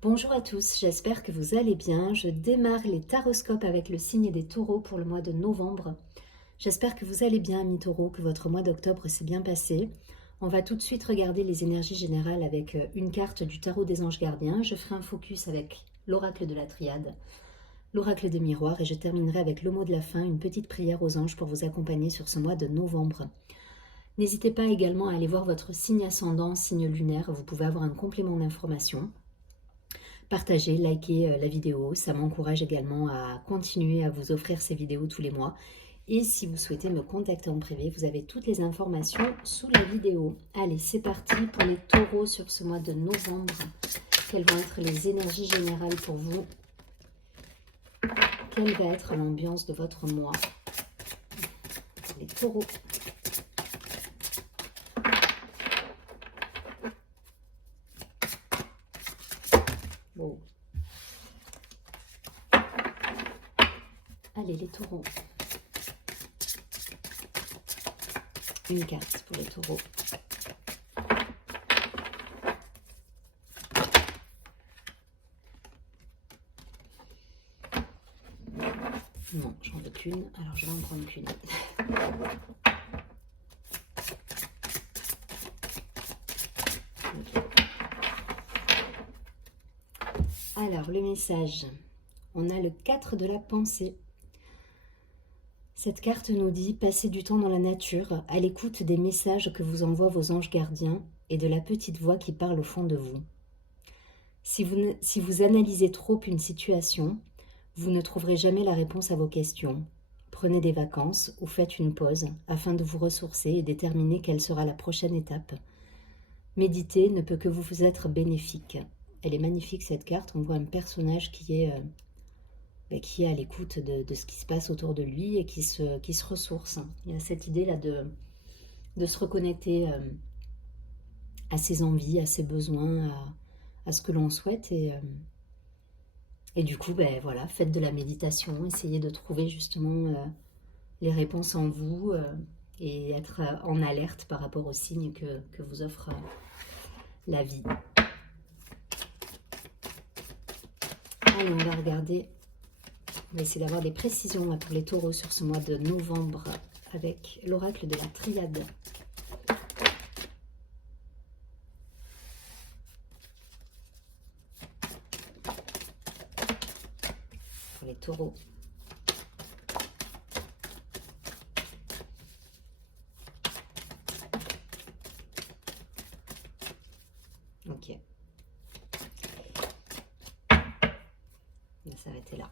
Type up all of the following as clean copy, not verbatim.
Bonjour à tous, j'espère que vous allez bien. Je démarre les taroscopes avec le signe des taureaux pour le mois de novembre. J'espère que vous allez bien, amis taureaux, que votre mois d'octobre s'est bien passé. On va tout de suite regarder les énergies générales avec une carte du tarot des anges gardiens. Je ferai un focus avec l'oracle de la triade, l'oracle des miroirs et je terminerai avec le mot de la fin, une petite prière aux anges pour vous accompagner sur ce mois de novembre. N'hésitez pas également à aller voir votre signe ascendant, signe lunaire, vous pouvez avoir un complément d'information. Partagez, likez la vidéo, ça m'encourage également à continuer à vous offrir ces vidéos tous les mois. Et si vous souhaitez me contacter en privé, vous avez toutes les informations sous la vidéo. Allez, c'est parti pour les taureaux sur ce mois de novembre. Quelles vont être les énergies générales pour vous? Quelle va être l'ambiance de votre mois? Les taureaux. Wow. Allez, les taureaux. Une carte pour les taureaux. Non, j'en veux qu'une, alors je vais en prendre qu'une. Okay. Alors, le message. On a le 4 de la pensée. Cette carte nous dit « Passez du temps dans la nature, à l'écoute des messages que vous envoient vos anges gardiens et de la petite voix qui parle au fond de vous. Si vous analysez trop une situation, vous ne trouverez jamais la réponse à vos questions. Prenez des vacances ou faites une pause afin de vous ressourcer et déterminer quelle sera la prochaine étape. Méditer ne peut que vous être bénéfique. » Elle est magnifique cette carte, on voit un personnage qui est à l'écoute de ce qui se passe autour de lui et qui se ressource. Il y a cette idée-là de se reconnecter à ses envies, à ses besoins, à ce que l'on souhaite. Et du coup, voilà, faites de la méditation, essayez de trouver justement les réponses en vous et être en alerte par rapport aux signes que vous offre la vie. Allez, on va regarder. On va essayer d'avoir des précisions pour les taureaux sur ce mois de novembre avec l'oracle de la triade. Pour les taureaux. Ok. On va s'arrêter là.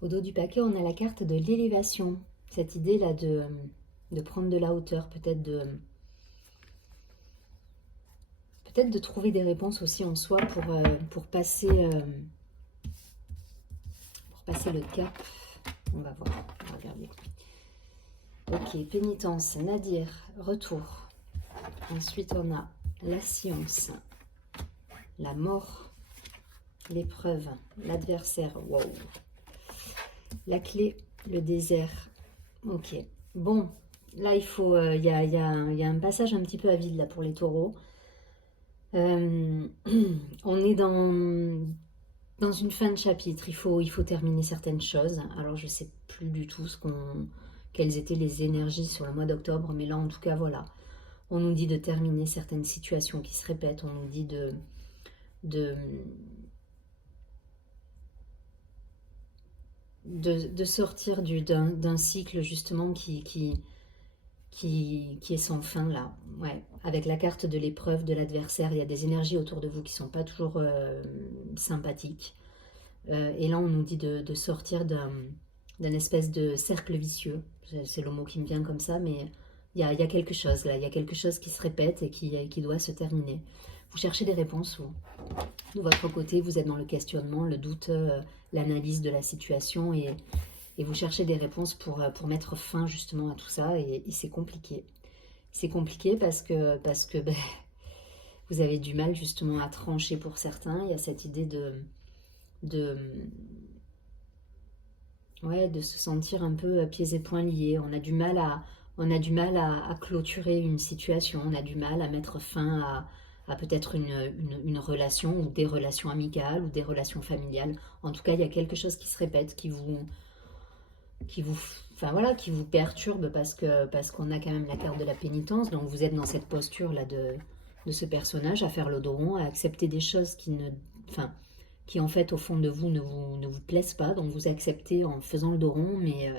Au dos du paquet, on a la carte de l'élévation. Cette idée-là de prendre de la hauteur, peut-être de trouver des réponses aussi en soi pour passer le cap. On va voir, on va regarder. Ok, pénitence, Nadir, retour. Ensuite, on a la science, la mort, l'épreuve, l'adversaire, wow. La clé, le désert. Ok, bon, là il faut, y a un passage un petit peu à vide là pour les taureaux. On est dans une fin de chapitre, il faut terminer certaines choses. Alors je sais plus du tout quelles étaient les énergies sur le mois d'octobre, mais là en tout cas voilà, on nous dit de terminer certaines situations qui se répètent, on nous dit de sortir d'un cycle justement qui est sans fin là. Ouais. Avec la carte de l'épreuve, de l'adversaire, il y a des énergies autour de vous qui sont pas toujours sympathiques. Et là, on nous dit de sortir d'un espèce de cercle vicieux. C'est le mot qui me vient comme ça, mais il y a quelque chose là. Il y a quelque chose qui se répète et qui doit se terminer. Vous cherchez des réponses ou de votre côté, vous êtes dans le questionnement, le doute, l'analyse de la situation et vous cherchez des réponses pour mettre fin justement à tout ça et c'est compliqué. C'est compliqué parce que vous avez du mal justement à trancher pour certains. Il y a cette idée de se sentir un peu pieds et poings liés. On a du mal on a du mal à clôturer une situation, on a du mal à mettre fin à peut-être une relation ou des relations amicales ou des relations familiales. En tout cas, il y a quelque chose qui se répète, enfin voilà, qui vous perturbe parce qu'on a quand même la carte de la pénitence. Donc vous êtes dans cette posture là de ce personnage à faire le dos rond, à accepter des choses enfin, qui en fait au fond de vous ne vous plaisent pas. Donc vous acceptez en faisant le dos rond, mais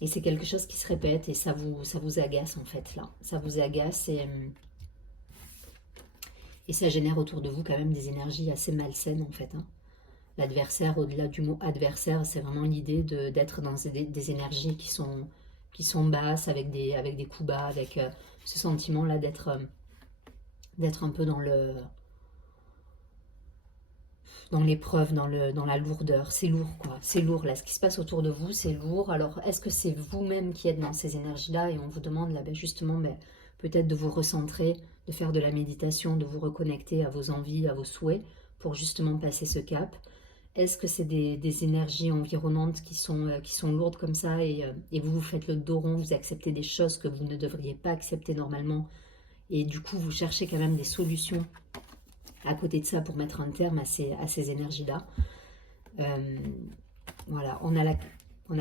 et c'est quelque chose qui se répète et ça vous agace en fait là. Ça vous agace et ça génère autour de vous quand même des énergies assez malsaines en fait, hein. L'adversaire, au-delà du mot adversaire, c'est vraiment l'idée d'être dans des énergies qui sont basses, avec des coups bas, avec ce sentiment-là d'être un peu dans l'épreuve, dans la lourdeur. C'est lourd, quoi. C'est lourd, là. Ce qui se passe autour de vous, c'est lourd. Alors, est-ce que c'est vous-même qui êtes dans ces énergies-là et on vous demande, là, ben, justement, ben, peut-être de vous recentrer, de faire de la méditation, de vous reconnecter à vos envies, à vos souhaits, pour justement passer ce cap. Est-ce que c'est des énergies environnantes qui sont lourdes comme ça et vous faites le dos rond, vous acceptez des choses que vous ne devriez pas accepter normalement et du coup vous cherchez quand même des solutions à côté de ça pour mettre un terme à ces énergies-là. Voilà, on a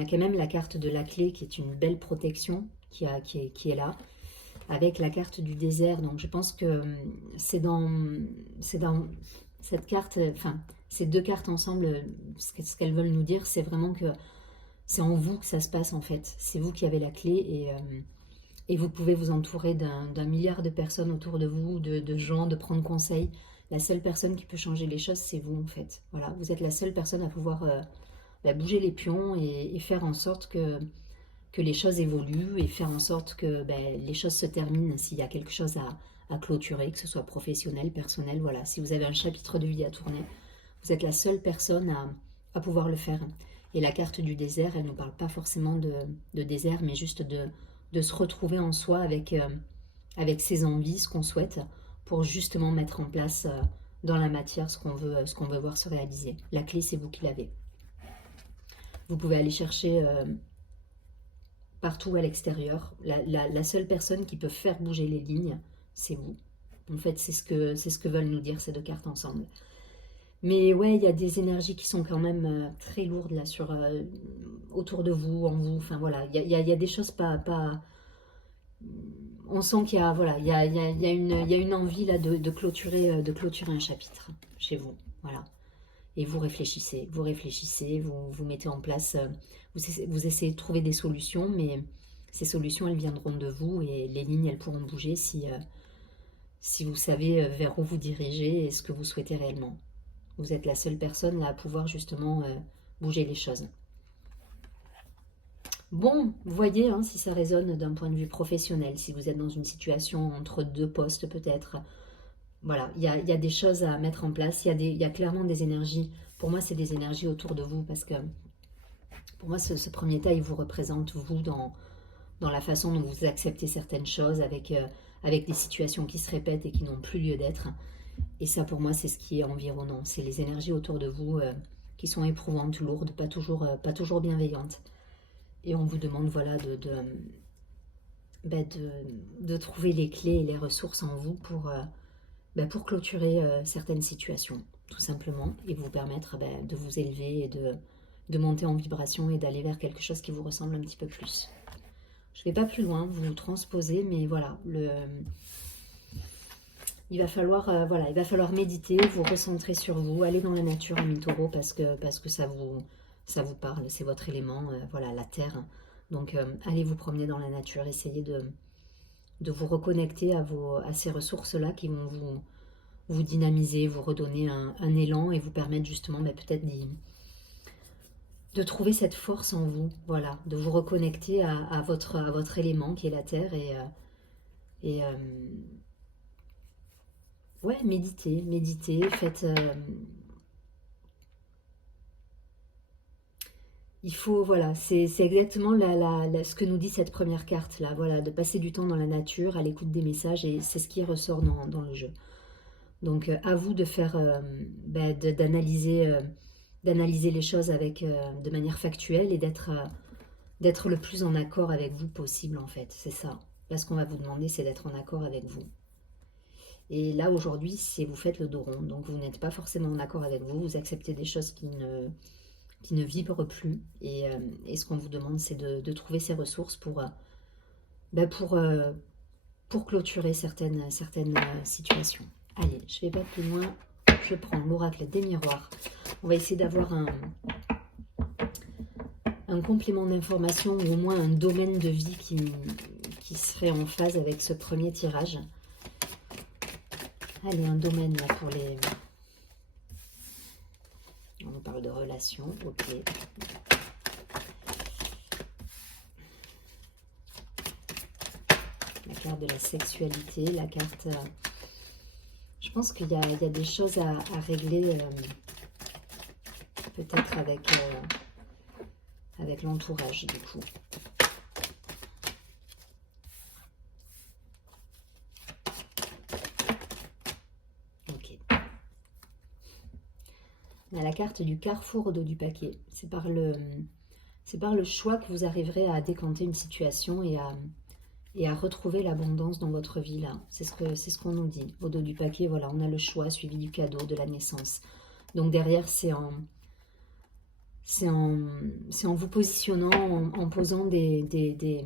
quand même la carte de la clé qui est une belle protection qui est là, avec la carte du désert. Donc je pense que c'est dans cette carte, enfin ces deux cartes ensemble, ce qu'elles veulent nous dire, c'est vraiment que c'est en vous que ça se passe en fait. C'est vous qui avez la clé et vous pouvez vous entourer d'un milliard de personnes autour de vous, de gens, de prendre conseil. La seule personne qui peut changer les choses, c'est vous en fait. Voilà, vous êtes la seule personne à pouvoir bouger les pions et faire en sorte que les choses évoluent et faire en sorte que les choses se terminent s'il y a quelque chose à clôturer, que ce soit professionnel, personnel. Voilà, si vous avez un chapitre de vie à tourner, vous êtes la seule personne à pouvoir le faire. Et la carte du désert, elle ne nous parle pas forcément de désert, mais juste de se retrouver en soi avec ses envies, ce qu'on souhaite, pour justement mettre en place dans la matière ce qu'on veut voir se réaliser. La clé, c'est vous qui l'avez. Vous pouvez aller chercher partout à l'extérieur. La seule personne qui peut faire bouger les lignes, c'est vous. En fait, c'est ce que veulent nous dire ces deux cartes ensemble. Mais ouais, il y a des énergies qui sont quand même très lourdes là autour de vous, en vous. Enfin voilà, il y a des choses pas. On sent qu'il y a voilà, il y a une envie là de clôturer un chapitre chez vous. Voilà. Et vous réfléchissez, vous mettez en place, vous essayez de trouver des solutions, mais ces solutions, elles viendront de vous et les lignes, elles pourront bouger si vous savez vers où vous dirigez et ce que vous souhaitez réellement. Vous êtes la seule personne là à pouvoir justement bouger les choses. Bon, voyez hein, si ça résonne d'un point de vue professionnel, si vous êtes dans une situation entre deux postes peut-être. Voilà, il y a des choses à mettre en place, il y a clairement des énergies. Pour moi, c'est des énergies autour de vous parce que pour moi, ce premier tas, il vous représente vous dans la façon dont vous acceptez certaines choses avec des situations qui se répètent et qui n'ont plus lieu d'être. Et ça, pour moi, c'est ce qui est environnant. C'est les énergies autour de vous qui sont éprouvantes, lourdes, pas toujours bienveillantes. Et on vous demande voilà, de trouver les clés et les ressources en vous pour clôturer certaines situations, tout simplement, et vous permettre de vous élever et de monter en vibration et d'aller vers quelque chose qui vous ressemble un petit peu plus. Je ne vais pas plus loin, vous transposez, mais voilà, il va falloir méditer, vous recentrer sur vous, aller dans la nature, ami taureau, parce que ça vous parle, c'est votre élément, voilà, la terre. Donc allez vous promener dans la nature, essayez de vous reconnecter à ces ressources-là qui vont vous dynamiser, vous redonner un élan et vous permettre justement peut-être de trouver cette force en vous, voilà, de vous reconnecter à votre élément qui est la terre et ouais, méditez, faites... il faut, voilà, c'est exactement ce que nous dit cette première carte là, voilà, de passer du temps dans la nature, à l'écoute des messages, et c'est ce qui ressort dans le jeu. Donc à vous de faire, d'analyser les choses de manière factuelle et d'être le plus en accord avec vous possible en fait, c'est ça. Là, ce qu'on va vous demander, c'est d'être en accord avec vous. Et là, aujourd'hui, c'est vous faites le dos rond, donc vous n'êtes pas forcément en accord avec vous, vous acceptez des choses qui ne vibrent plus. Et ce qu'on vous demande, c'est de trouver ces ressources ben pour clôturer certaines situations. Allez, je ne vais pas plus loin, je prends l'oracle des miroirs. On va essayer d'avoir un complément d'information ou au moins un domaine de vie qui serait en phase avec ce premier tirage. Allez, un domaine là pour les... On nous parle de relations, ok. La carte de la sexualité, la carte... je pense qu'il y a des choses à régler, peut-être avec l'entourage du coup. Ok. On a la carte du carrefour au dos du paquet. C'est par le choix que vous arriverez à décanter une situation et à retrouver l'abondance dans votre vie là. C'est ce qu'on nous dit. Au dos du paquet, voilà, on a le choix suivi du cadeau, de la naissance. Donc derrière, c'est en vous positionnant, en posant des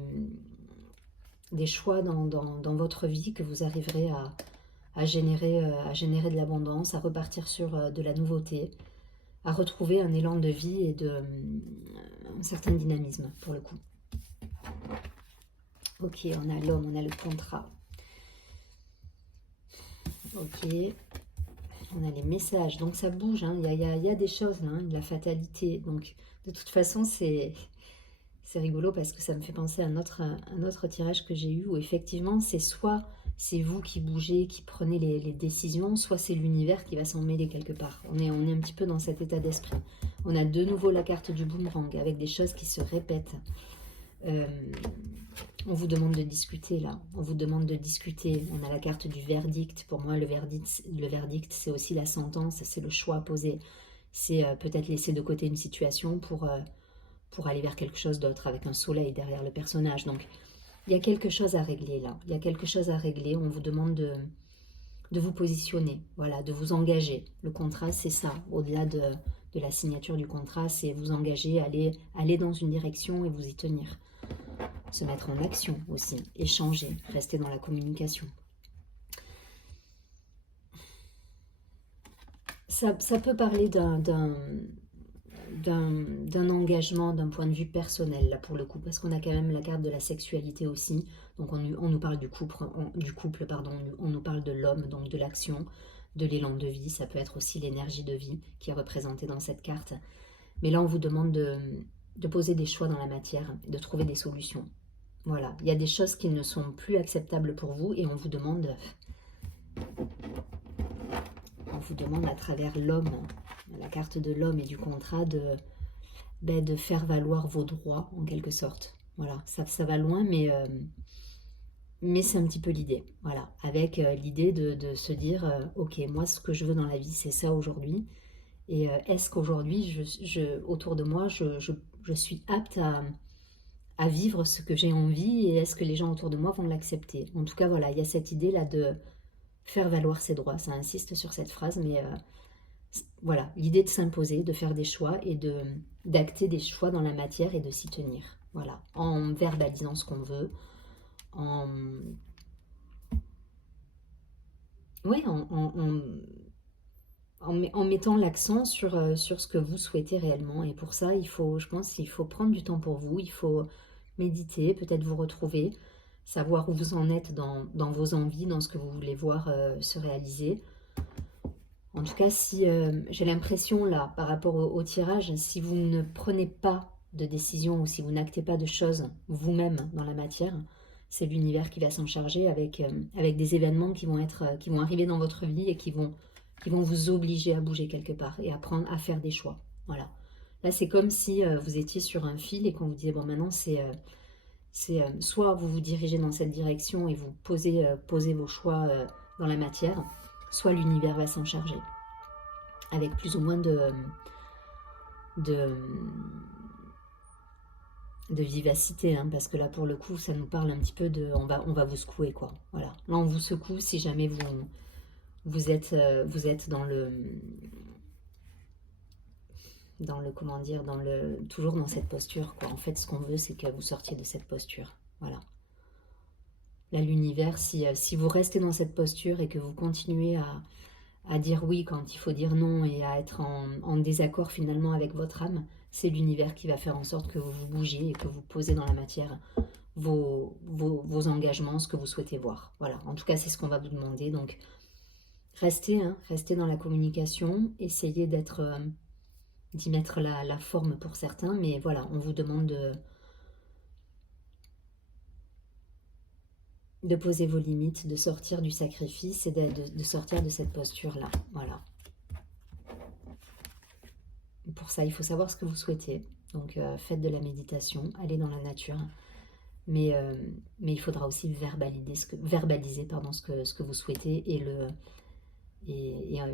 choix dans votre vie que vous arriverez à générer de l'abondance, à repartir sur de la nouveauté, à retrouver un élan de vie et un certain dynamisme pour le coup. Ok, on a l'homme, on a le contrat. Ok, on a les messages, donc ça bouge, hein. Il y a des choses, hein, la fatalité. Donc de toute façon, c'est rigolo parce que ça me fait penser à un autre tirage que j'ai eu où effectivement, c'est soit c'est vous qui bougez, qui prenez les décisions, soit c'est l'univers qui va s'en mêler quelque part. On est un petit peu dans cet état d'esprit. On a de nouveau la carte du boomerang avec des choses qui se répètent. On vous demande de discuter là, on vous demande de discuter. On a la carte du verdict. Pour moi, le verdict c'est aussi la sentence, c'est le choix à poser. C'est peut-être laisser de côté une situation pour aller vers quelque chose d'autre, avec un soleil derrière le personnage. Donc, il y a quelque chose à régler là. Il y a quelque chose à régler. On vous demande de vous positionner, voilà, de vous engager. Le contrat, c'est ça. Au-delà de la signature du contrat, c'est vous engager, aller dans une direction et vous y tenir. Se mettre en action aussi, échanger, rester dans la communication. Ça peut parler d'un engagement d'un point de vue personnel, là pour le coup, parce qu'on a quand même la carte de la sexualité aussi. Donc on nous parle du couple, pardon, on nous parle de l'homme, donc de l'action, de l'élan de vie. Ça peut être aussi l'énergie de vie qui est représentée dans cette carte. Mais là, on vous demande de poser des choix dans la matière, de trouver des solutions. Voilà, il y a des choses qui ne sont plus acceptables pour vous et on vous demande à travers l'homme, la carte de l'homme et du contrat, de faire valoir vos droits en quelque sorte. Voilà, ça va loin, mais c'est un petit peu l'idée. Voilà, avec l'idée de se dire, ok, moi ce que je veux dans la vie, c'est ça aujourd'hui. Et est-ce qu'aujourd'hui, autour de moi, je suis apte à vivre ce que j'ai envie et est-ce que les gens autour de moi vont l'accepter? En tout cas, voilà, il y a cette idée-là de faire valoir ses droits. Ça insiste sur cette phrase, mais voilà, l'idée de s'imposer, de faire des choix et d'acter des choix dans la matière et de s'y tenir. Voilà, en verbalisant ce qu'on veut, ouais, en mettant l'accent sur ce que vous souhaitez réellement. Et pour ça, je pense qu'il faut prendre du temps pour vous, il faut méditer, peut-être vous retrouver, savoir où vous en êtes dans vos envies, dans ce que vous voulez voir se réaliser. En tout cas, si j'ai l'impression là, par rapport au tirage, si vous ne prenez pas de décision ou si vous n'actez pas de choses vous-même dans la matière, c'est l'univers qui va s'en charger avec des événements qui vont arriver dans votre vie et qui vont vous obliger à bouger quelque part et apprendre à faire des choix. Voilà. Là, c'est comme si vous étiez sur un fil et qu'on vous disait, bon, maintenant, c'est soit vous vous dirigez dans cette direction et vous posez vos choix dans la matière, soit l'univers va s'en charger. Avec plus ou moins de vivacité, hein, parce que là, pour le coup, ça nous parle un petit peu de... On va vous secouer, quoi. Voilà. Là, on vous secoue si jamais vous êtes comment dire, toujours dans cette posture, quoi. En fait, ce qu'on veut, c'est que vous sortiez de cette posture. Voilà. Là, l'univers, si vous restez dans cette posture et que vous continuez à dire oui quand il faut dire non et à être en désaccord finalement avec votre âme, c'est l'univers qui va faire en sorte que vous vous bougiez et que vous posez dans la matière vos engagements, ce que vous souhaitez voir. Voilà, en tout cas, c'est ce qu'on va vous demander. Donc, restez dans la communication, essayez d'y mettre la forme pour certains, mais voilà, on vous demande de poser vos limites, de sortir du sacrifice et de sortir de cette posture-là. Voilà. Pour ça, il faut savoir ce que vous souhaitez. Donc, faites de la méditation, allez dans la nature. Mais il faudra aussi verbaliser ce que vous souhaitez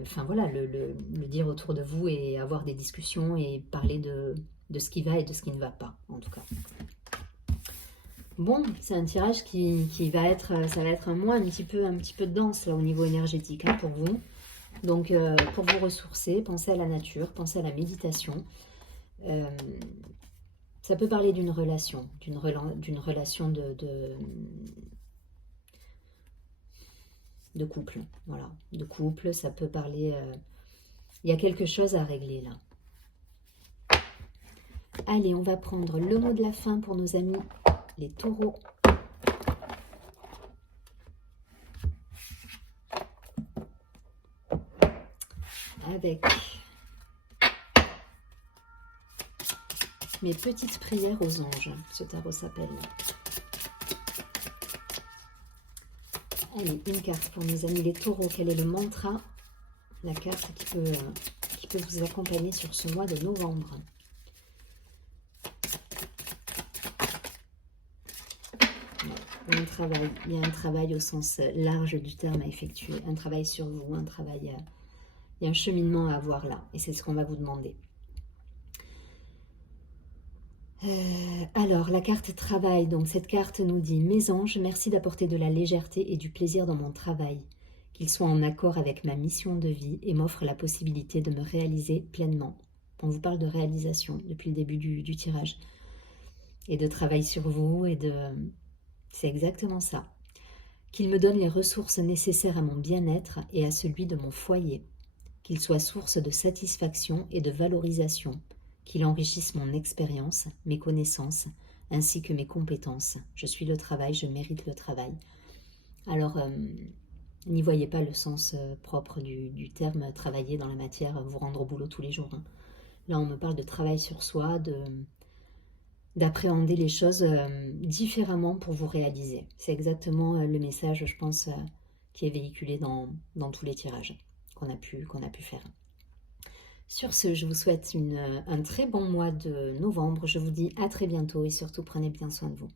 enfin voilà, le dire autour de vous et avoir des discussions et parler de ce qui va et de ce qui ne va pas, en tout cas. Bon, c'est un tirage qui va être, ça va être un mois un petit peu dense là au niveau énergétique, hein, pour vous. Donc, pour vous ressourcer, pensez à la nature, pensez à la méditation. Ça peut parler d'une relation, de couple. Voilà, de couple, ça peut parler... il y a quelque chose à régler là. Allez, on va prendre le mot de la fin pour nos amis, les taureaux. Avec mes petites prières aux anges, ce tarot s'appelle. Allez, une carte pour nos amis les taureaux. Quel est le mantra, la carte qui peut vous accompagner sur ce mois de novembre? Il y a un travail au sens large du terme à effectuer, un travail sur vous, il y a un cheminement à avoir là, et c'est ce qu'on va vous demander. Alors, la carte travail, donc cette carte nous dit « Mes anges, merci d'apporter de la légèreté et du plaisir dans mon travail, qu'il soit en accord avec ma mission de vie et m'offre la possibilité de me réaliser pleinement. » On vous parle de réalisation depuis le début du tirage, et de travail sur vous, c'est exactement ça. Qu'il me donne les ressources nécessaires à mon bien-être et à celui de mon foyer, qu'il soit source de satisfaction et de valorisation, qu'il enrichisse mon expérience, mes connaissances, ainsi que mes compétences. Je suis le travail, je mérite le travail. Alors, n'y voyez pas le sens propre du terme travailler dans la matière, vous rendre au boulot tous les jours. Hein. Là, on me parle de travail sur soi, d'appréhender les choses différemment pour vous réaliser. C'est exactement le message, je pense, qui est véhiculé dans tous les tirages qu'on a pu faire. Sur ce, je vous souhaite un très bon mois de novembre. Je vous dis à très bientôt et surtout prenez bien soin de vous.